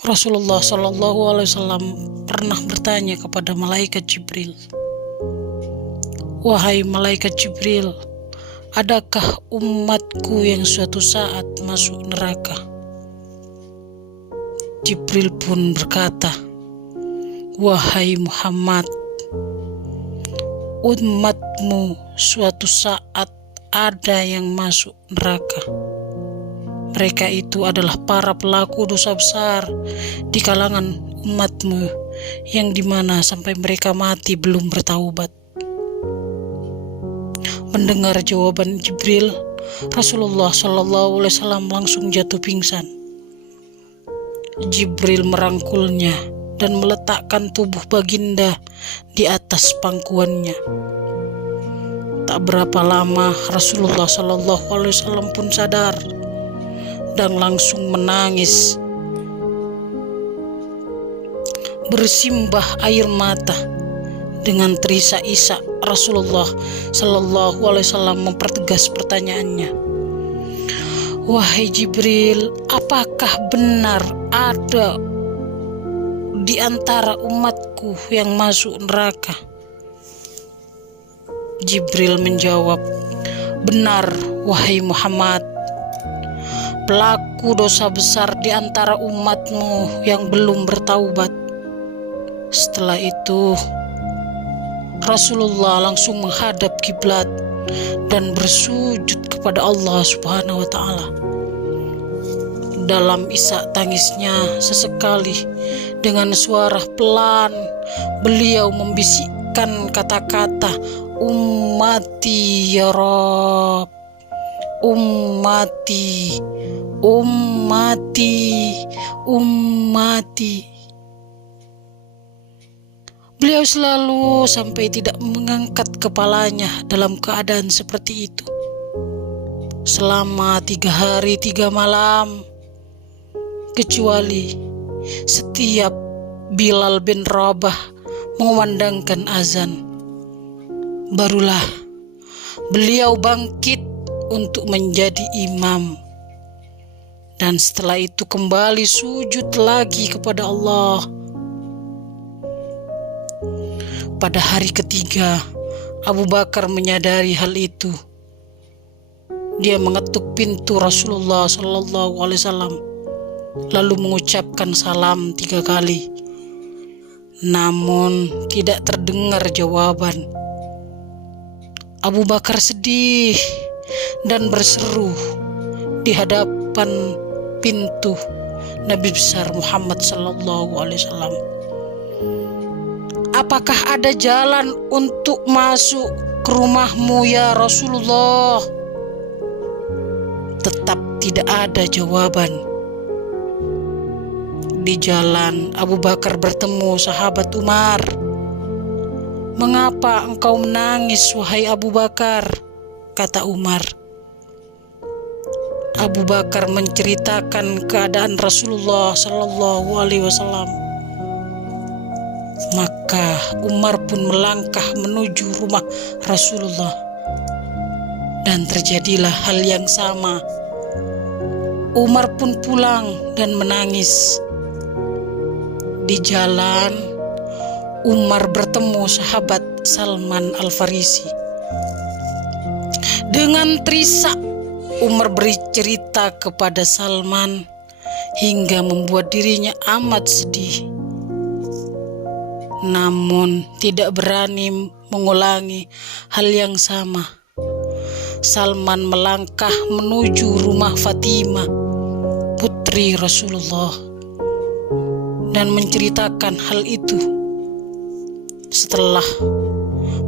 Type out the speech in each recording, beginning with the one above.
Rasulullah SAW pernah bertanya kepada malaikat Jibril, "Wahai malaikat Jibril, adakah umatku yang suatu saat masuk neraka?" Jibril pun berkata, "Wahai Muhammad, umatmu suatu saat ada yang masuk neraka. Mereka itu adalah para pelaku dosa besar di kalangan umatmu, yang dimana sampai mereka mati belum bertaubat." Mendengar jawaban Jibril, Rasulullah SAW langsung jatuh pingsan. Jibril merangkulnya dan meletakkan tubuh baginda di atas pangkuannya. Tak berapa lama Rasulullah SAW pun sadar dan langsung menangis bersimbah air mata. Dengan terisak-isak Rasulullah SAW mempertegas pertanyaannya, "Wahai Jibril, apakah benar ada di antara umatku yang masuk neraka?" Jibril menjawab, "Benar, wahai Muhammad. Pelaku dosa besar di antara umatmu yang belum bertaubat." Setelah itu Rasulullah langsung menghadap kiblat dan bersujud kepada Allah Subhanahu wa Ta'ala. Dalam isak tangisnya sesekali dengan suara pelan beliau membisikkan kata-kata, "Ummati ya Rabb, ummati, ummati, ummati." Beliau selalu sampai tidak mengangkat kepalanya dalam keadaan seperti itu selama 3 hari 3 malam, kecuali setiap Bilal bin Rabah mengumandangkan azan, barulah beliau bangkit untuk menjadi imam, dan setelah itu kembali sujud lagi kepada Allah. Pada hari ketiga, Abu Bakar menyadari hal itu. Dia mengetuk pintu Rasulullah SAW, lalu mengucapkan salam 3 kali. Namun tidak terdengar jawaban. Abu Bakar sedih dan berseru di hadapan pintu Nabi besar Muhammad SAW, "Apakah ada jalan untuk masuk ke rumahmu ya Rasulullah?" Tetap tidak ada jawaban. Di jalan, Abu Bakar bertemu sahabat Umar. "Mengapa engkau menangis, wahai Abu Bakar?" kata Umar. Abu Bakar menceritakan keadaan Rasulullah SAW. Maka Umar pun melangkah menuju rumah Rasulullah, dan terjadilah hal yang sama. Umar pun pulang dan menangis. Di jalan, Umar bertemu sahabat Salman Al-Farisi. Dengan terisak, Umar bercerita kepada Salman hingga membuat dirinya amat sedih, namun tidak berani mengulangi hal yang sama. Salman melangkah menuju rumah Fatimah, putri Rasulullah, dan menceritakan hal itu. Setelah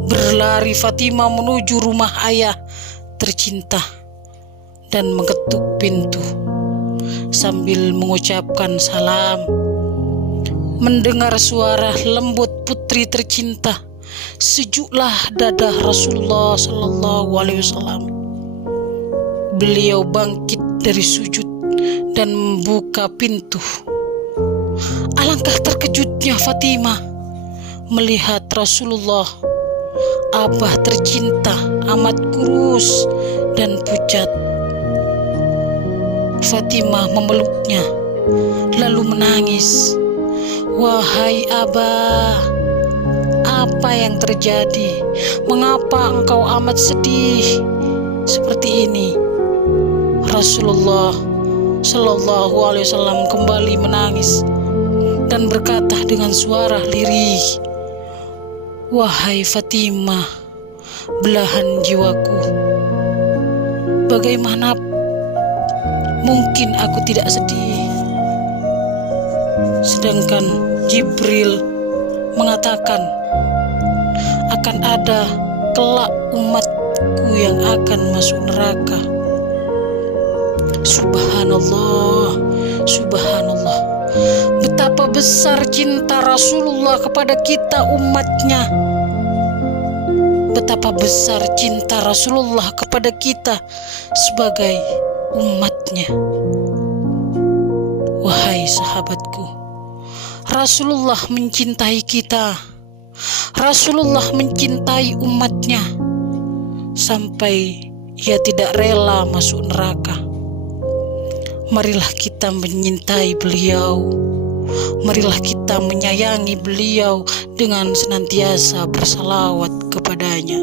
berlari, Fatimah menuju rumah ayah tercinta dan mengetuk pintu sambil mengucapkan salam. Mendengar suara lembut putri tercinta, sejuklah dada Rasulullah SAW. Beliau bangkit dari sujud dan membuka pintu. Alangkah terkejutnya Fatimah melihat Rasulullah, abah tercinta, amat kurus dan pucat. Fatimah memeluknya lalu menangis. Wahai Abah, apa yang terjadi? Mengapa engkau amat sedih seperti ini? Rasulullah Shallallahu Alaihi Wasallam kembali menangis dan berkata dengan suara lirih, wahai Fatimah, belahan jiwaku, bagaimana mungkin aku tidak sedih? Sedangkan Jibril mengatakan akan ada kelak umatku yang akan masuk neraka. Subhanallah, subhanallah. Betapa besar cinta Rasulullah kepada kita umatnya. Betapa besar cinta Rasulullah kepada kita sebagai umatnya. Wahai sahabatku, Rasulullah mencintai kita. Rasulullah mencintai umatnya sampai ia tidak rela masuk neraka. Marilah kita menyintai beliau. Marilah kita menyayangi beliau dengan senantiasa bersalawat kepadanya.